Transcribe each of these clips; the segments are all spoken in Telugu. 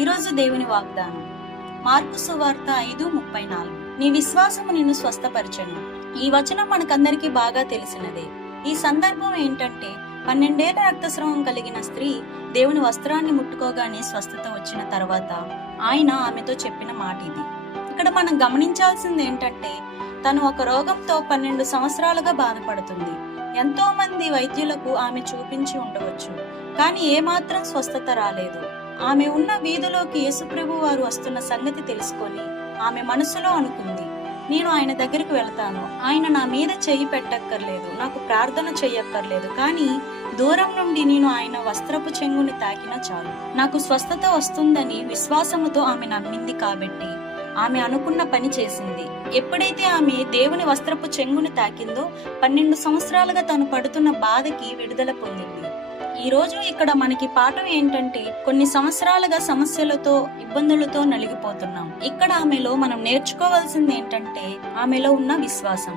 ఈరోజు దేవుని వాగ్దానం మార్కు సువార్త 5:34. నీ విశ్వాసము నిన్ను స్వస్థపరచెను. ఈ వచనం మనకందరికీ బాగా తెలిసినదే. ఈ సందర్భం ఏంటంటే 12 ఏళ్ల రక్తస్రావం కలిగిన స్త్రీ దేవుని వస్త్రాన్ని ముట్టుకోగానే స్వస్థత వచ్చిన తర్వాత ఆయన ఆమెతో చెప్పిన మాట ఇది. ఇక్కడ మనం గమనించాల్సింది ఏంటంటే తను ఒక రోగంతో 12 సంవత్సరాలుగా బాధపడుతుంది. ఎంతో మంది వైద్యులకు ఆమె చూపించి ఉండవచ్చు, కానీ ఏమాత్రం స్వస్థత రాలేదు. ఆమె ఉన్న వీధిలోకి యేసుప్రభు వారు వస్తున్న సంగతి తెలుసుకొని ఆమె మనసులో అనుకుంది, నేను ఆయన దగ్గరికి వెళ్తాను. ఆయన నా మీద చెయ్యి పెట్టక్కర్లేదు, నాకు ప్రార్థన చెయ్యక్కర్లేదు, కానీ దూరం నుండి నేను ఆయన వస్త్రపు చెంగుని తాకినా చాలు, నాకు స్వస్థత వస్తుందని విశ్వాసముతో ఆమె నమ్మింది. కాబట్టి ఆమె అనుకున్న పని చేసింది. ఎప్పుడైతే ఆమె దేవుని వస్త్రపు చెంగుని తాకిందో 12 సంవత్సరాలుగా తను పడుతున్న బాధకి విడుదల పొందింది. ఈ రోజు ఇక్కడ మనకి పాఠం ఏంటంటే కొన్ని సంవత్సరాలుగా సమస్యలతో ఇబ్బందులతో నలిగిపోతున్నాం. ఇక్కడ ఆమెలో మనం నేర్చుకోవాల్సింది ఏంటంటే ఆమెలో ఉన్న విశ్వాసం.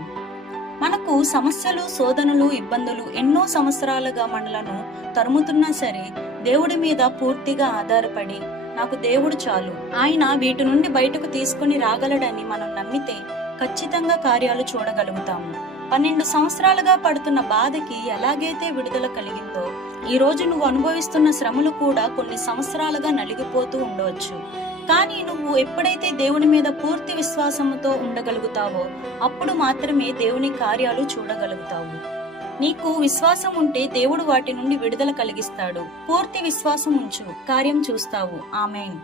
మనకు సమస్యలు, శోధనలు, ఇబ్బందులు ఎన్నో సంవత్సరాలుగా మనలను తరుముతున్నా సరే దేవుడి మీద పూర్తిగా ఆధారపడి నాకు దేవుడు చాలు, ఆయన వీటి నుండి బయటకు తీసుకుని రాగలడని మనం నమ్మితే ఖచ్చితంగా కార్యాలు చూడగలుగుతాము. 12 సంవత్సరాలుగా పడుతున్న బాధకి ఎలాగైతే విడుదల కలిగిందో ఈ రోజు నువ్వు అనుభవిస్తున్న శ్రమలు కూడా కొన్ని సంవత్సరాలుగా నలిగిపోతూ ఉండవచ్చు. కానీ నువ్వు ఎప్పుడైతే దేవుని మీద పూర్తి విశ్వాసముతో ఉండగలుగుతావో అప్పుడు మాత్రమే దేవుని కార్యాలు చూడగలుగుతావు. నీకు విశ్వాసం ఉంటే దేవుడు వాటి నుండి విడుదల కలిగిస్తాడు. పూర్తి విశ్వాసం ఉంచు, కార్యం చూస్తావు. ఆమేన్.